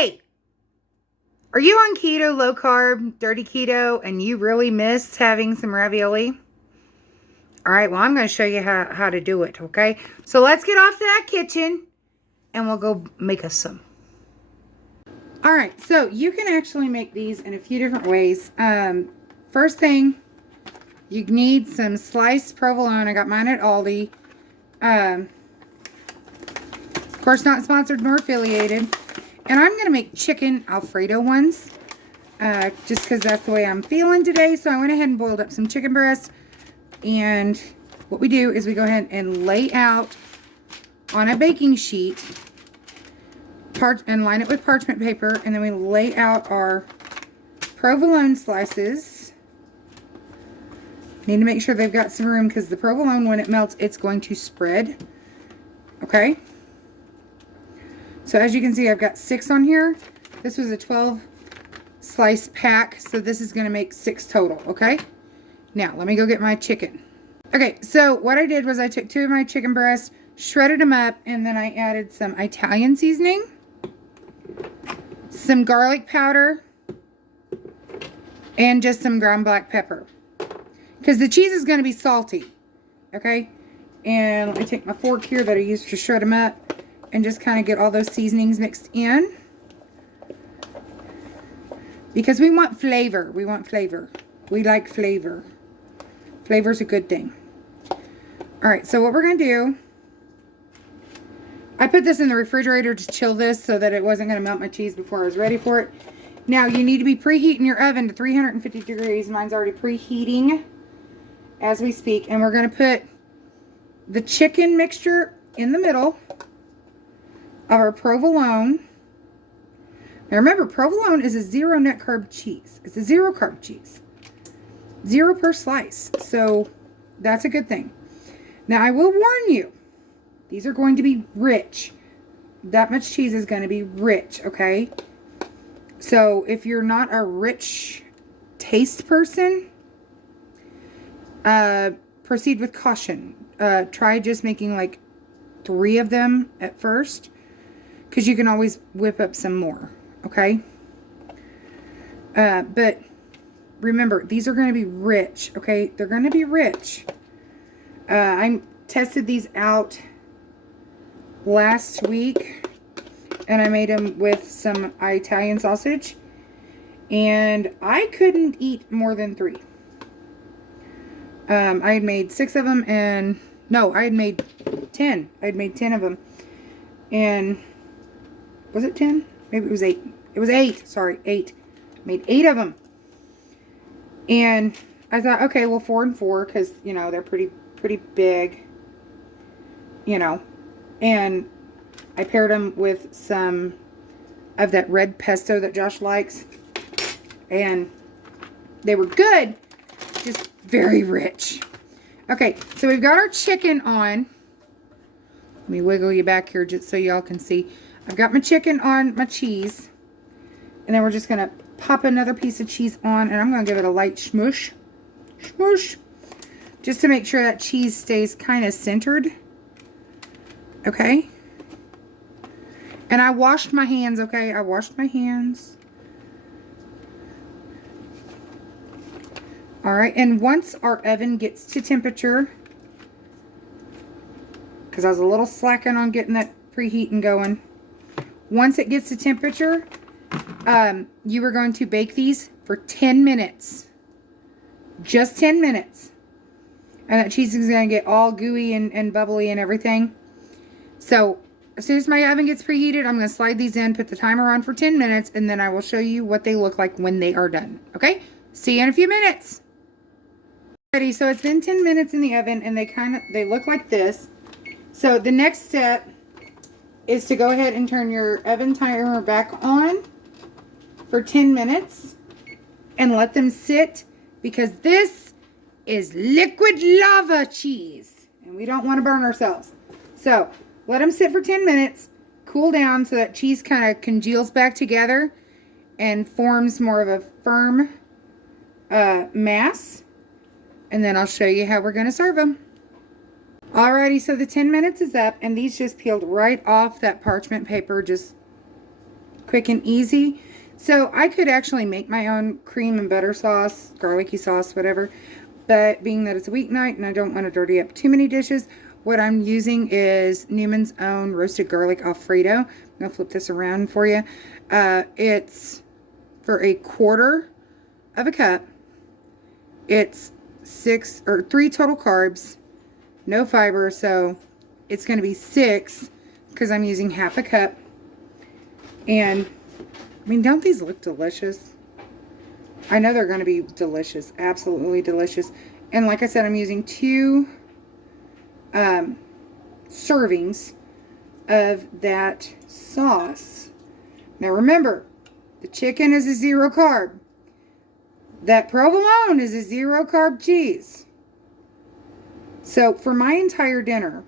Hey, are you on keto, low carb, dirty keto, and you really miss having some ravioli? All right, well, I'm going to show you how to do it, okay? So let's get off to that kitchen and we'll go make us some. All right, so you can actually make these in a few different ways. First thing, you need some sliced provolone. I got mine at Aldi. Of course, not sponsored nor affiliated. And I'm going to make chicken Alfredo ones. Just because that's the way I'm feeling today. So I went ahead and boiled up some chicken breast. And what we do is we go ahead and lay out on a baking sheet. And line it with parchment paper. And then we lay out our provolone slices. Need to make sure they've got some room because the provolone, when it melts, it's going to spread. Okay? So as you can see, I've got 6 on here. This was a 12 slice pack, so this is going to make 6 total, okay? Now, let me go get my chicken. Okay, so what I did was I took 2 of my chicken breasts, shredded them up, and then I added some Italian seasoning, some garlic powder, and just some ground black pepper. Because the cheese is going to be salty, okay? And let me take my fork here that I used to shred them up and just kind of get all those seasonings mixed in. Because we want flavor. We want flavor. We like flavor. Flavor's a good thing. Alright, so what we're going to do, I put this in the refrigerator to chill this so that it wasn't going to melt my cheese before I was ready for it. Now, you need to be preheating your oven to 350 degrees. Mine's already preheating as we speak. And we're going to put the chicken mixture in the middle of our provolone. Now remember, provolone is a 0 net carb cheese. It's a 0 carb cheese. 0 per slice. So that's a good thing. Now I will warn you, these are going to be rich. That much cheese is going to be rich, okay? So if you're not a rich taste person, proceed with caution. Try just making like 3 of them at first. Because you can always whip up some more, okay? But remember, these are going to be rich, okay? They're going to be rich. I tested these out last week. And I made them with some Italian sausage. And I couldn't eat more than 3. I had made 6 of them and... No, I had made 10. I had made 10 of them. And... Was it 10? Maybe it was 8. It was 8. Sorry, 8. Made 8 of them. And I thought, okay, well, 4 and 4, because, you know, they're pretty big. You know. And I paired them with some of that red pesto that Josh likes. And they were good. Just very rich. Okay, so we've got our chicken on. Let me wiggle you back here just so y'all can see. I've got my chicken on my cheese. And then we're just going to pop another piece of cheese on. And I'm going to give it a light smush. Smush. Just to make sure that cheese stays kind of centered. Okay. And I washed my hands, okay? I washed my hands. Alright, and once our oven gets to temperature, because I was a little slacking on getting that preheating going. Once it gets to temperature, you are going to bake these for 10 minutes. Just 10 minutes. And that cheese is going to get all gooey and bubbly and everything. So, as soon as my oven gets preheated, I'm going to slide these in, put the timer on for 10 minutes, and then I will show you what they look like when they are done. Okay? See you in a few minutes. Ready, so it's been 10 minutes in the oven, and they look like this. So, the next step is to go ahead and turn your oven timer back on for 10 minutes and let them sit, because this is liquid lava cheese and we don't want to burn ourselves. So let them sit for 10 minutes, cool down so that cheese kind of congeals back together and forms more of a firm mass, and then I'll show you how we're going to serve them. Alrighty, so the 10 minutes is up, and these just peeled right off that parchment paper, just quick and easy. So I could actually make my own cream and butter sauce, garlicky sauce, whatever. But being that it's a weeknight and I don't want to dirty up too many dishes, what I'm using is Newman's Own roasted garlic Alfredo. I'm going to flip this around for you. It's for 1/4 of a cup. It's 3 total carbs, no fiber, so it's going to be 6 because I'm using half a cup. And I mean, don't these look delicious? I know they're going to be delicious, absolutely delicious. And like I said, I'm using 2 servings of that sauce. Now remember, the chicken is a 0 carb. That provolone is a 0 carb cheese. So for my entire dinner,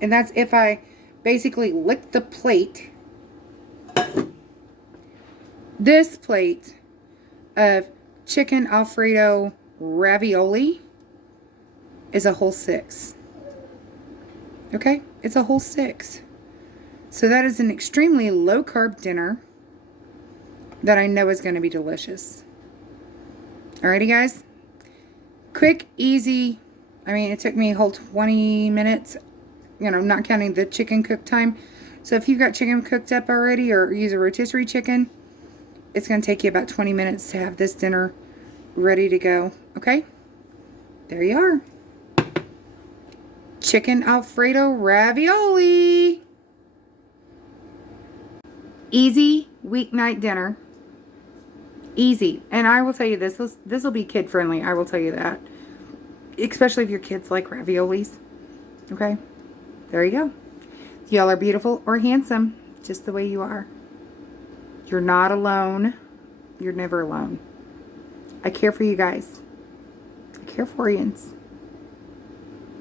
and that's if I basically lick the plate, this plate of chicken Alfredo ravioli is a whole 6. Okay? It's a whole 6. So that is an extremely low carb dinner that I know is going to be delicious. Alrighty, guys. Quick, easy. I mean, it took me a whole 20 minutes, you know, not counting the chicken cook time. So if you've got chicken cooked up already or use a rotisserie chicken, it's going to take you about 20 minutes to have this dinner ready to go. Okay? There you are. Chicken Alfredo ravioli. Easy weeknight dinner. Easy. And I will tell you this will be kid friendly. I will tell you that. Especially if your kids like raviolis. Okay? There you go. Y'all are beautiful or handsome just the way you are. You're not alone. You're never alone. I care for you guys. I care for you.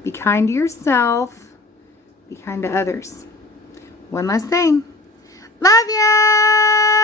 Be kind to yourself. Be kind to others. One last thing. Love ya!